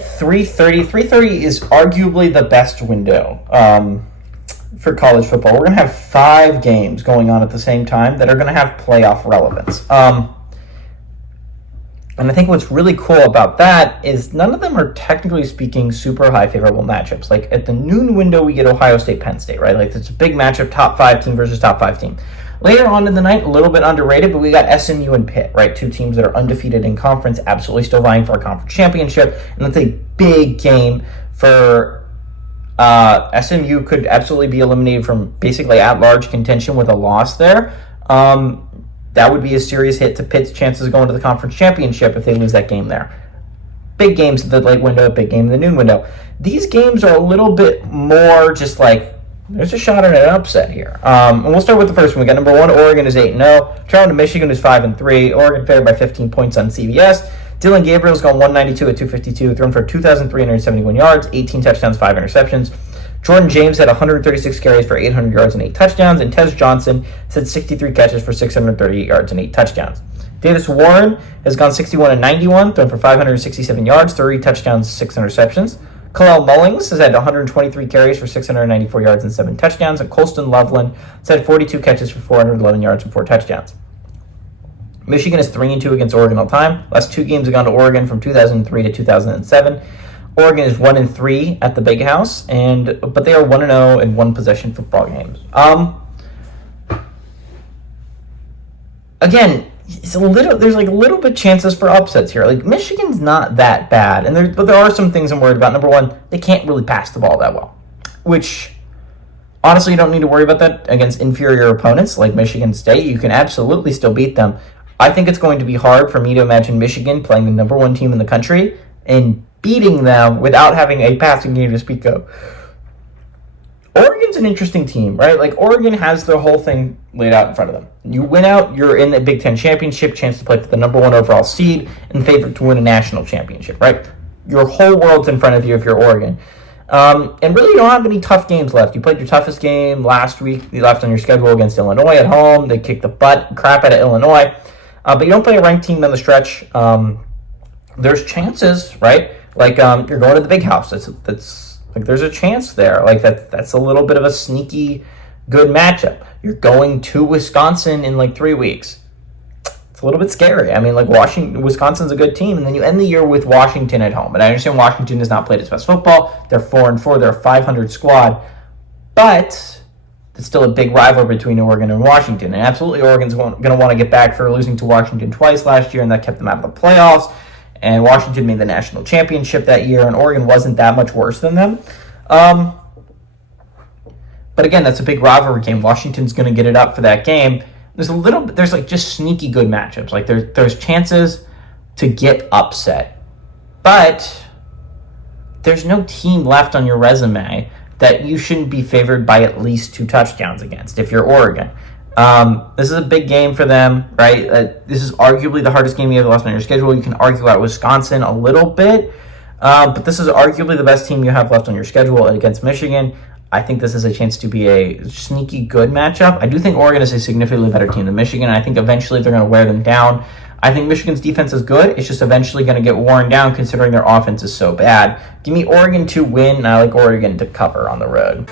3:30. 3:30 is arguably the best window for college football. We're going to have 5 games going on at the same time that are going to have playoff relevance. And I think what's really cool about that is none of them are, technically speaking, super high favorable matchups. Like at the noon window, we get Ohio State, Penn State, right? Like it's a big matchup, top 5 team versus top 5 team. Later on in the night, a little bit underrated, but we got SMU and Pitt, right? 2 teams that are undefeated in conference, absolutely still vying for a conference championship. And that's a big game for SMU. Could absolutely be eliminated from basically at-large contention with a loss there. That would be a serious hit to Pitt's chances of going to the conference championship if they lose that game there. Big games in the late window, big game in the noon window. These games are a little bit more just like, there's a shot at an upset here. And we'll start with the first one. We got number 1, Oregon is 8-0. Traveling to Michigan is 5-3. Oregon favored by 15 points on CBS. Dylan Gabriel's gone 192 at 252, thrown for 2,371 yards, 18 touchdowns, 5 interceptions. Jordan James had 136 carries for 800 yards and 8 touchdowns, and Tez Johnson had 63 catches for 638 yards and 8 touchdowns. Davis Warren has gone 61-91, thrown for 567 yards, 30 touchdowns, 6 interceptions. Kalel Mullings has had 123 carries for 694 yards and 7 touchdowns, and Colston Loveland has had 42 catches for 411 yards and 4 touchdowns. Michigan is 3-2 against Oregon all time. Last 2 games have gone to Oregon from 2003 to 2007. Oregon is 1-3 at the Big House, but they are 1-0 in one possession football games. Again, there's like a little bit chances for upsets here. Like Michigan's not that bad, but there are some things I'm worried about. Number 1, they can't really pass the ball that well, which honestly you don't need to worry about that against inferior opponents like Michigan State. You can absolutely still beat them. I think it's going to be hard for me to imagine Michigan playing the number 1 team in the country and beating them without having a passing game to speak of. Oregon's an interesting team, right? Like Oregon has their whole thing laid out in front of them. You win out, you're in the Big Ten championship, chance to play for the number 1 overall seed, and favored to win a national championship, right? Your whole world's in front of you if you're Oregon. And really, you don't have any tough games left. You played your toughest game last week. You left on your schedule against Illinois at home. They kicked the crap out of Illinois. But you don't play a ranked team down the stretch. There's chances, right? Like you're going to the Big House. That's like there's a chance there. Like that's a little bit of a sneaky good matchup. You're going to Wisconsin in like 3 weeks. It's a little bit scary. I mean, like Wisconsin's a good team, and then you end the year with Washington at home. And I understand Washington has not played its best football. They're 4-4. They're a 500 squad, but it's still a big rival between Oregon and Washington. And absolutely, Oregon's going to want to get back for losing to Washington twice last year, and that kept them out of the playoffs. And Washington made the national championship that year, and Oregon wasn't that much worse than them. But again, that's a big rivalry game. Washington's going to get it up for that game. There's like just sneaky good matchups. Like there's chances to get upset, but there's no team left on your resume that you shouldn't be favored by at least 2 touchdowns against if you're Oregon. This is a big game for them, right? This is arguably the hardest game you have left on your schedule. You can argue out Wisconsin a little bit, but this is arguably the best team you have left on your schedule against Michigan. I think this is a chance to be a sneaky good matchup. I do think Oregon is a significantly better team than Michigan, and I think eventually they're going to wear them down. I think Michigan's defense is good. It's just eventually going to get worn down considering their offense is so bad. Give me Oregon to win, and I like Oregon to cover on the road.